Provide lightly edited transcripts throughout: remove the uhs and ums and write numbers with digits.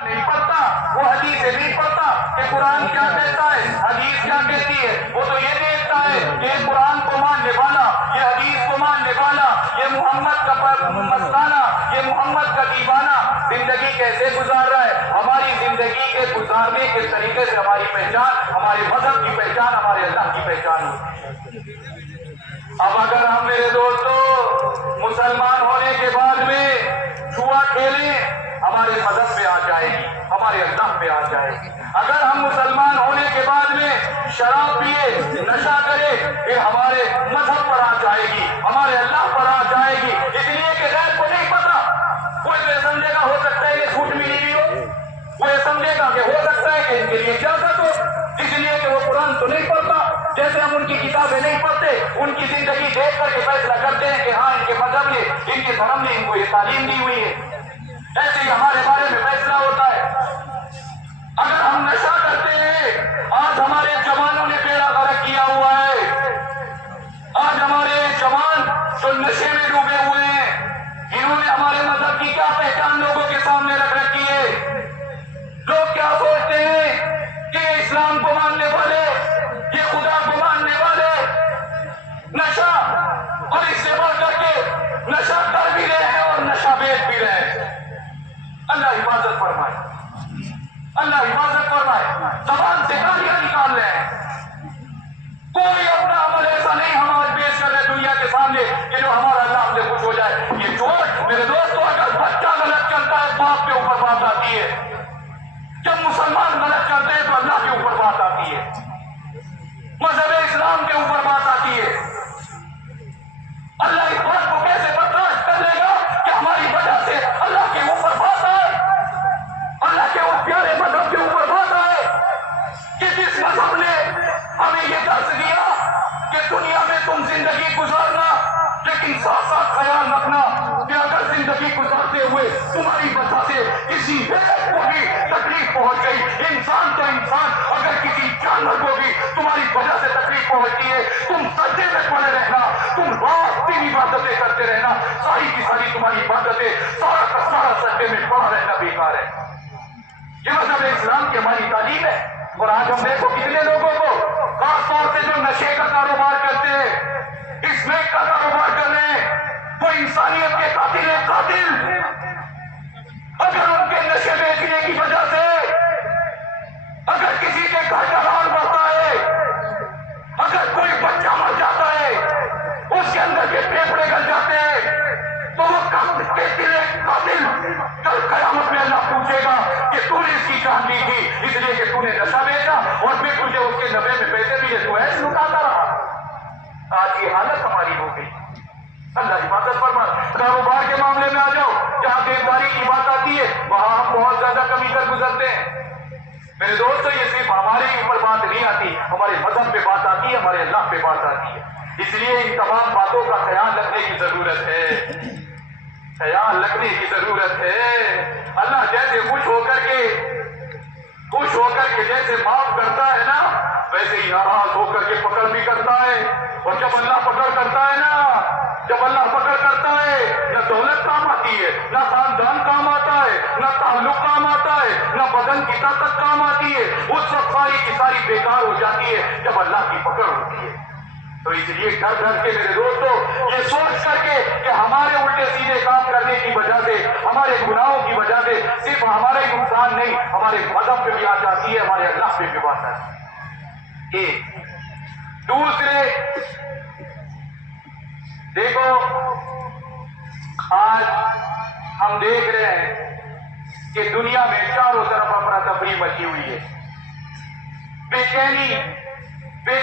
نہیں پڑھتا، وہ حدیث نہیں پڑھتا کہ قرآن کیا کہتا ہے، حدیث کیا کہتی ہے، وہ تو یہ دیکھتا ہے کہ یہ قرآن کو ماننے والا، یہ حدیث کو ماننے والا، یہ محمد کا مستانہ، یہ محمد کا دیوانہ زندگی کیسے گزار رہا ہے۔ ہماری زندگی کے گزارنے کے طریقے سے ہماری پہچان، ہمارے مذہب کی پہچان، ہمارے اللہ کی پہچان ہوتی ہے۔ اب اگر ہم میرے دوستو مسلمان ہونے کے بعد میں جوا کھیلیں، ہمارے مذہب پہ آ جائے گی، ہمارے اللہ پہ آ جائے گی۔ اگر ہم مسلمان ہونے کے بعد میں شراب پیے، نشہ کرے، یہ ہمارے مذہب پر آ جائے گی، ہمارے اللہ پر آ جائے گی۔ اس لیے کہ غیر کو نہیں پتا، کوئی تو یہ سمجھے گا ہو سکتا ہے یہ چھوٹ ملی ہوئی ہو، وہ یہ سمجھے گا کہ ہو سکتا ہے کہ ان کے لیے اجازت ہو، اس لیے کہ وہ قرآن تو نہیں پڑھتا۔ جیسے ہم ان کی کتابیں نہیں پڑھتے، ان کی زندگی دیکھ کر کے فیصلہ کرتے ہیں کہ ہاں ان کے مذہب نے، ان کے دھرم نے ان کو یہ تعلیم دی ہوئی ہے، ایسے ہی ہمارے بارے میں فیصلہ ہوتا ہے۔ اگر ہم نشہ کرتے ہیں، آج ہمارے جوانوں نے بیڑا غرق کیا ہوا ہے، آج ہمارے جوان جو نشے میں ڈوبے ہوئے ہیں، انہوں نے ہمارے مذہب کی کیا پہچان لوگوں کے سامنے رکھ رکھی ہے۔ لوگ کیا سوچتے ہیں کہ اسلام کو ماننے والے، یہ خدا کو ماننے والے نشہ اور اس سے بڑھ کر کے نشہ کر بھی رہے ہیں اور نشہ بیچ بھی رہے ہیں۔ اللہ حفاظت فرمائے، اللہ حفاظت فرمائے۔ زبان سے گالیاں نکال رہے ہیں، کوئی اپنا عمل ایسا نہیں ہم آج پیش کر رہے دنیا کے سامنے کہ جو ہمارا اللہ ہم سے خوش ہو جائے۔ یہ چوٹ میرے دوستوں، اگر بچہ غلط چلتا ہے باپ کے اوپر بات آتی ہے، جب مسلمان غلط چلتے ہیں تو اللہ کے اوپر بات آتی ہے، مذہب اسلام کے اوپر بات آتی ہے۔ اللہ اس بات کو کیسے برداشت کر لے گا کہ ہماری وجہ سے اللہ کے اوپر بات آئے، اللہ کے اس پیارے مذہب کے اوپر بات آئے کہ جس مذہب نے ہمیں یہ درس دیا کہ دنیا میں تم زندگی گزارنا، لیکن ساتھ ساتھ خیال رکھنا کہ اگر زندگی گزارتے ہوئے تمہاری وجہ سے کسی بےشک کو بھی تکلیف پہنچ گئی، انسان تو انسان، اگر کسی جانور کو بھی تمہاری وجہ سے تکلیف پہنچتی ہے، تم سجدے میں پڑے رہنا، تم رات دن عبادتیں کرتے رہنا، ساری کی ساری تمہاری عبادتیں، سارا کا سارا سجدے میں پڑا رہنا بیکار ہے۔ یہ مذہب اسلام کی ہماری تعلیم ہے۔ اور آج ہم دیکھو کتنے لوگوں کو، خاص طور سے جو نشے کا کاروبار کرتے ہیں، اسمیک کا کاروبار کر رہے ہیں، وہ انسانیت کے قاتل ہیں، قاتل۔ اگر ان کے نشے بیچنے کی وجہ سے اگر کسی کے گھر کا حال بڑھتا ہے، اگر کوئی بچہ مر جاتا ہے، اس کے اندر کے پھیپھڑے گل جاتے ہیں، تو وہ قاتل کل قیامت میں اللہ پوچھے گا کہ تو نے اس کی جان لی تھی اس لیے کہ تو نے نشہ بیچا اور پھر تجھے اس کے نفع میں پیسے دیے، تو ایسے لٹاتا رہا۔ آج یہ حالت ہماری ہو گئی۔ اللہ حفاظت فرمائے۔ کاروبار کے معاملے میں آ جاؤ، جہاں دینداری کی بات آتی ہے وہاں ہم بہت زیادہ کمی کر گزرتے ہیں۔ میرے دوستو، یہ صرف ہمارے اوپر بات نہیں آتی، ہمارے مذہب پہ بات آتی ہے، ہمارے اللہ پہ بات آتی ہے۔ اس لیے ان تمام باتوں کا خیال رکھنے کی ضرورت ہے، خیال رکھنے کی ضرورت ہے۔ اللہ جیسے خوش ہو کر کے جیسے معاف کرتا ہے نا، ویسے ہی ناراض ہو کر کے پکڑ بھی کرتا ہے۔ اور جب اللہ پکڑ کرتا ہے نا، جب اللہ پکڑ کرتا ہے، نہ دولت کام آتی ہے، نہ خاندان کام آتا ہے، نہ تعلق کام آتا ہے، نہ بدن کی طاقت کام آتی ہے، اس وقت ساری کی ساری بیکار ہو جاتی ہے جب اللہ کی پکڑ ہوتی ہے۔ تو اس لیے ڈر کے میرے دوستو، یہ سوچ کر کے کہ ہمارے الٹے سیدھے کام کرنے کی وجہ سے، ہمارے گناہوں کی وجہ سے صرف ہمارا ہی نقصان نہیں، ہمارے مذہب پہ بھی آ جاتی ہے، ہمارے اللہ پہ بھی بات آتی ہے۔ ایک دوسرے، دیکھو آج ہم دیکھ رہے ہیں کہ دنیا میں چاروں طرف افراتفری مچی ہوئی ہے، بے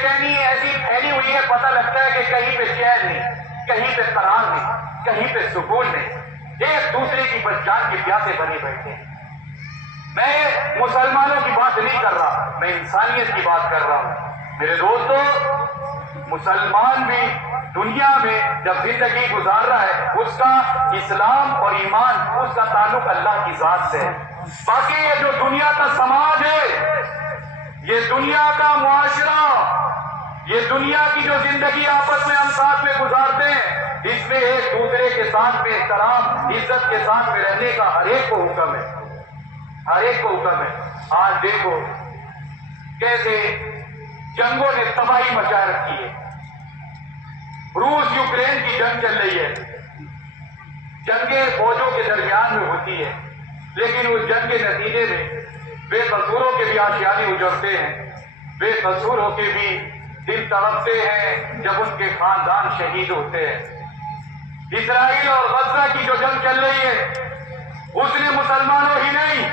چینی ایسی پھیلی ہوئی ہے، پتہ لگتا ہے کہ کہیں پہ چین نہیں، کہیں پہ قرار نہیں، کہیں پہ سکون نہیں، ایک دوسرے کی بس جان کے پیاسے بنے بیٹھے ہیں۔ میں مسلمانوں کی بات نہیں کر رہا، میں انسانیت کی بات کر رہا ہوں۔ میرے دوستو، مسلمان بھی دنیا میں جب زندگی گزار رہا ہے، اس کا اسلام اور ایمان، اس کا تعلق اللہ کی ذات سے ہے۔ باقی یہ جو دنیا کا سماج ہے، یہ دنیا کا معاشرہ، یہ دنیا کی جو زندگی آپس میں ہم ساتھ میں گزارتے ہیں، اس میں ایک دوسرے کے ساتھ میں احترام، عزت کے ساتھ میں رہنے کا ہر ایک کو حکم ہے۔ ہر ایک کو حکم ہے. آج دیکھو کیسے جنگوں نے تباہی مچا رکھی ہے. روس یوکرین کی جنگ چل رہی ہے. جنگیں فوجوں کے درمیان میں ہوتی ہے، لیکن اس جنگ کے نتیجے میں بے قصوروں کے بھی آشیانے اجڑتے ہیں، بے قصوروں کے بھی دل تڑپتے ہیں جب ان کے خاندان شہید ہوتے ہیں. اسرائیل اور غزہ کی جو جنگ چل رہی ہے اس نے مسلمانوں ہی نہیں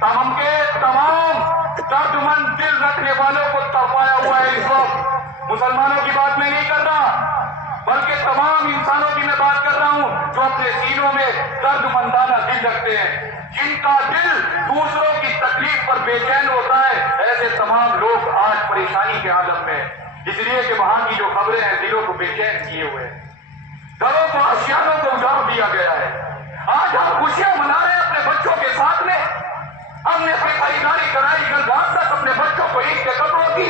تمام کے تمام دردمند دل رکھنے والوں کو تڑپایا ہوا ہے. اس وقت مسلمانوں کی بات میں نہیں کر رہا بلکہ تمام انسانوں کی میں بات کر رہا ہوں جو اپنے سینوں میں درد مندانہ دل رکھتے ہیں، جن کا دل دوسروں کی تکلیف پر بے چین ہوتا ہے. ایسے تمام لوگ آج پریشانی کے عالم میں، اس لیے کہ وہاں کی جو خبریں ہیں دلوں کو بے چین کیے ہوئے ہیں. گھروں کو آشیانوں کو اجاڑ دیا گیا ہے. آج ہم خوشیاں منا رہے ہیں اپنے بچوں کے ساتھ میں. ہم نے اپنی خریداری کرائی کل رات تک اپنے بچوں کو عید کے کپڑوں کی،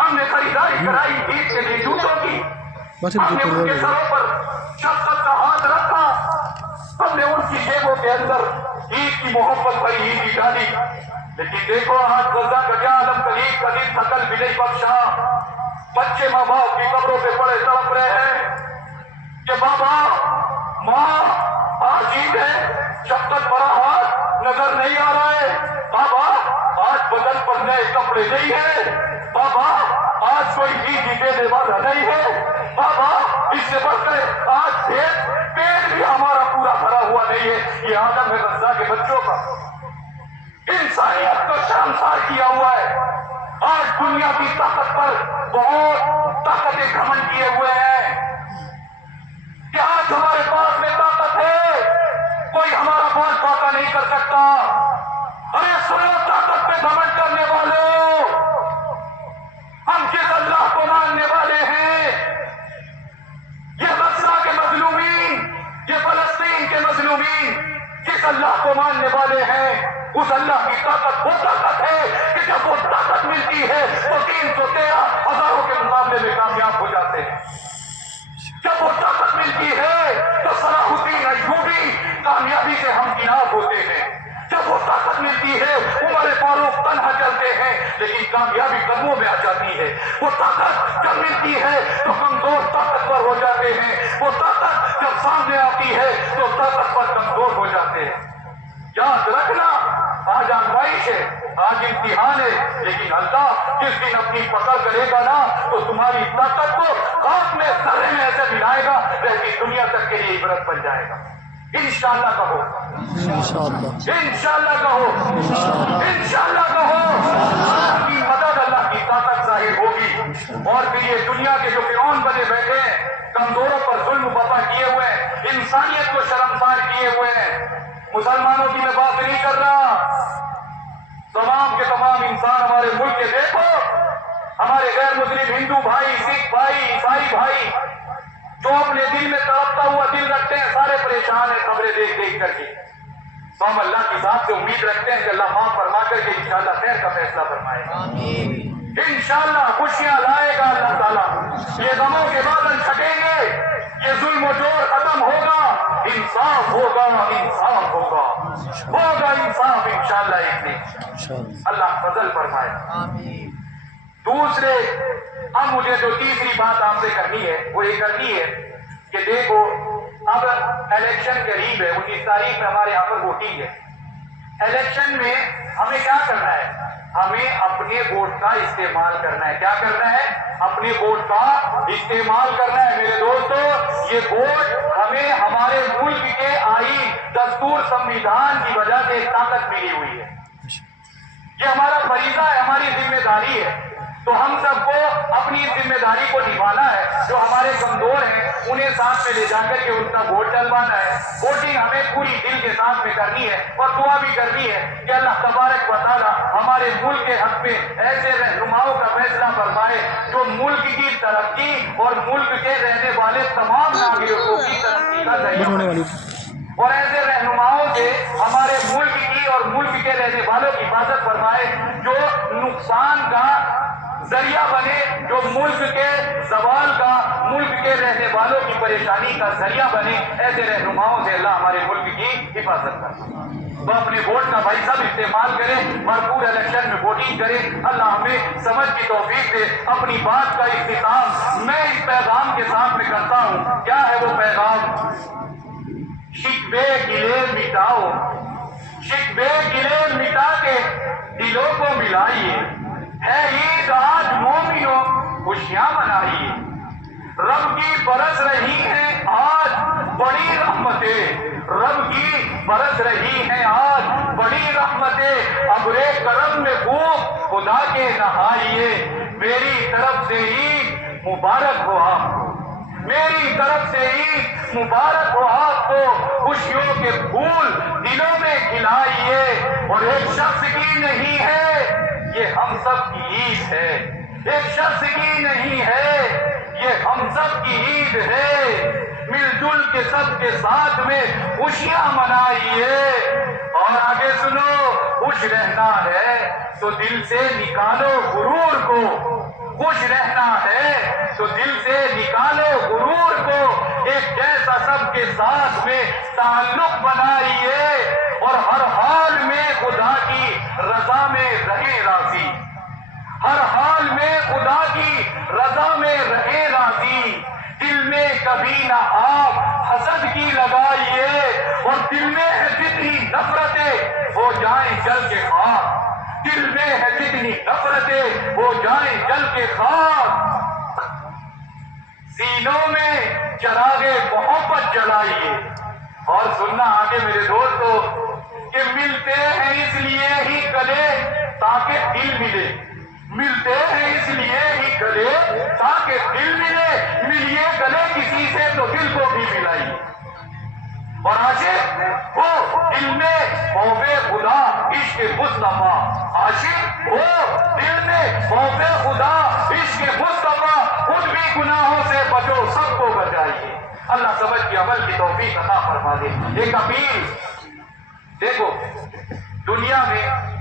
ہم نے خریداری کرائی عید کے لیے جوتوں کی، ہم نے ان کے سروں پر شفقت کا ہاتھ رکھا، ہم نے ان کی جیبوں کے اندر عید کی محبت بھری عیدی ڈالی. لیکن دیکھو آج غزہ کا کیا عالم قریب قدیم تھکل بھی نہیں بخشا. بچے ماں باپ کی قبروں پہ پڑے تڑپ رہے ہیں کہ بابا ماں آج عید ہے، شفقت بڑا ہاتھ نظر نہیں آ رہا ہے. بابا آج بدن پر نئے کپڑے نہیں ہے. بابا آج کوئی عید دینے والا نہیں ہے. بابا اس سے بڑھ کر آج پیٹ بھی ہمارا پورا بھرا ہوا نہیں ہے. یہ عالم ہے غزہ کے بچوں کا. انسانیت کو شرمسار کیا ہوا ہے. آج دنیا کی طاقت پر بہت طاقتیں گھمنڈ کیے ہوئے ہیں کہ آج ہمارے پاس میں طاقت ہے، کوئی ہمارا بال پاتا نہیں کر سکتا. ارے سنو طاقت پہ گھمنڈ کرنے والوں، ہم کس اللہ کو ماننے والے ہیں؟ یہ غزہ کے مظلومین، یہ فلسطین کے مظلومین جس اللہ کو ماننے والے ہیں اس اللہ کی طاقت وہ طاقت ہے کہ جب وہ طاقت ملتی ہے تو 313 ہزاروں کے مقابلے میں کامیاب ہو جاتے ہیں. جب وہ طاقت ملتی ہے تو صلاح الدین ایوبی کامیابی سے ہمکنار ہوتے ہیں. جب وہ طاقت ملتی ہے عمر فاروق تنہا چلتے ہیں لیکن کامیابی قدموں میں آ جاتی ہے. وہ طاقت جب ملتی ہے تو کمزور طاقتور ہو جاتے ہیں. وہ طاقت جب سامنے آتی ہے تو طاقتور کمزور ہو جاتے ہیں. یاد رکھنا آج آزمائش ہے، آج امتحان ہے، لیکن اللہ جس دن اپنی پکڑ کرے گا نا تو تمہاری طاقت کو خاک میں ذرے میں ایسے ملائے گا رہتی دنیا تک کے لیے عبرت بن جائے گا. انشاءاللہ کہو، انشاءاللہ کہو، انشاءاللہ کہو. اللہ کی مدد، اللہ کی طاقت ظاہر ہوگی اور پھر یہ دنیا کے جو فرعون بنے بیٹھے ہیں، کمزوروں پر ظلم وبا کیے ہوئے ہیں، انسانیت کو شرمسار کیے ہوئے ہیں. مسلمانوں کی میں بات نہیں کر رہا، تمام کے تمام انسان ہمارے ملک کے دیکھو، ہمارے غیر مسلم ہندو بھائی، سکھ بھائی، عیسائی بھائی جو اپنے دل میں تڑپتا ہوا دل رکھتے ہیں، سارے پریشان ہیں خبریں دیکھ دیکھ کر کے. تو ہم اللہ کی ذات سے امید رکھتے ہیں کہ اللہ معاف فرما کر کے انشاءاللہ خیر کا فیصلہ فرمائے گا. انشاءاللہ خوشیاں لائے گا اللہ تعالیٰ. یہ غموں کے بادل چھٹیں گے، یہ ظلم و جور ختم ہوگا، انصاف ہوگا، انصاف ہوگا، ہوگا انصاف انشاءاللہ ایک دن. اللہ فضل فرمائے. دوسرے اب مجھے جو تیسری بات آپ سے کرنی ہے وہ یہ کرنی ہے کہ دیکھو اب الیکشن قریب ہے، 19 تاریخ میں ہمارے یہاں پر ووٹنگ ہے. الیکشن میں ہمیں کیا کرنا ہے؟ ہمیں اپنے ووٹ کا استعمال کرنا ہے. کیا کرنا ہے؟ اپنے ووٹ کا استعمال کرنا ہے. میرے دوستو یہ ووٹ ہمیں ہمارے ملک کے آئین، دستور، سمویدھان کی وجہ سے ایک طاقت ملی ہوئی ہے. یہ ہمارا فریضہ ہے، ہماری ذمہ داری ہے. تو ہم سب کو اپنی ذمہ داری کو نبھانا ہے. جو ہمارے کمزور ہیں انہیں ساتھ میں لے جا کر کے ان کا ووٹ ڈلوانا ہے. ووٹنگ ہمیں پوری دل کے ساتھ میں کرنی ہے اور دعا بھی کرنی ہے کہ اللہ تبارک و تعالیٰ ہمارے ملک کے حق میں ایسے رہنماؤں کا فیصلہ فرمائے جو ملک کی ترقی اور ملک کے رہنے والے تمام ناگرکوں کی ترقی کا ذریعہ بنے. اور ایسے رہنماؤں سے ہمارے ملک کی اور ملک کے رہنے والوں کی حفاظت فرمائے جو نقصان کا ذریعہ بنے، جو ملک کے زوال کا، ملک کے رہنے والوں کی پریشانی کا ذریعہ بنے. ایسے رہنماؤں سے اللہ ہمارے ملک کی حفاظت کرنا. وہ اپنے ووٹ کا بھائی سب استعمال کریں، بھرپور الیکشن میں ووٹنگ کریں۔ اللہ ہمیں سمجھ کی توفیق دے۔ اپنی بات کا اختتام میں اس پیغام کے ساتھ میں کرتا ہوں۔ کیا ہے وہ پیغام؟ شکوے گلے مٹاؤ، شکوے گلے مٹا کے دلوں کو ملائیے، ہے عید آج مومنوں خوشیاں منائیے۔ رب کی برس رہی ہیں آج بڑی رحمتیں، رب کی برس رہی ہیں آج بڑی رحمتیں، ابرے کرم میں خوب خدا کے نہائیے۔ میری طرف سے عید مبارک ہو آپ کو، میری طرف سے عید مبارک ہو آپ کو، خوشیوں کے پھول دلوں میں کھلائیے۔ اور ایک شخص کی نہیں ہے یہ ہم سب کی عید ہے، ایک شخص کی نہیں ہے یہ ہم سب کی عید ہے۔ مل جل کے سب کے ساتھ میں خوشیاں منائیے۔ اور آگے سنو، خوش رہنا ہے تو دل سے نکالو غرور کو، خوش رہنا ہے تو دل سے نکالو غرور کو، ایک جیسا سب کے ساتھ میں تعلق بنائیے، اور ہر حال میں خدا کی رضا میں رہے راضی، ہر حال میں خدا کی رضا میں رہے راضی۔ دل میں کبھی نہ آپ حسد کی لگائیے، اور دل میں ہے جتنی نفرتیں ہو جائیں جل کے خاک، دل میں ہے جتنی نفرتیں ہو جائیں جل کے خاک۔ سینوں میں چراغ محبت جلائیے۔ اور سننا آگے میرے دوستو، کہ ملتے ہیں اس لیے ہی گلے تاکہ دل ملے، ملتے ہیں اس لیے ہی گلے تاکہ دل ملے، ملیے گلے کسی سے تو دل کو بھی ملائیے۔ اور عاشق ہو دل میں خوف خدا عشق مصطفیٰ، عاشق ہو دل میں خوف خدا عشق مصطفیٰ، خود بھی گناہوں سے بچو سب کو بچائیے۔ اللہ سمجھ کے عمل کی توفیق عطا فرما دے۔ ایک اپیل، دیکھو دنیا میں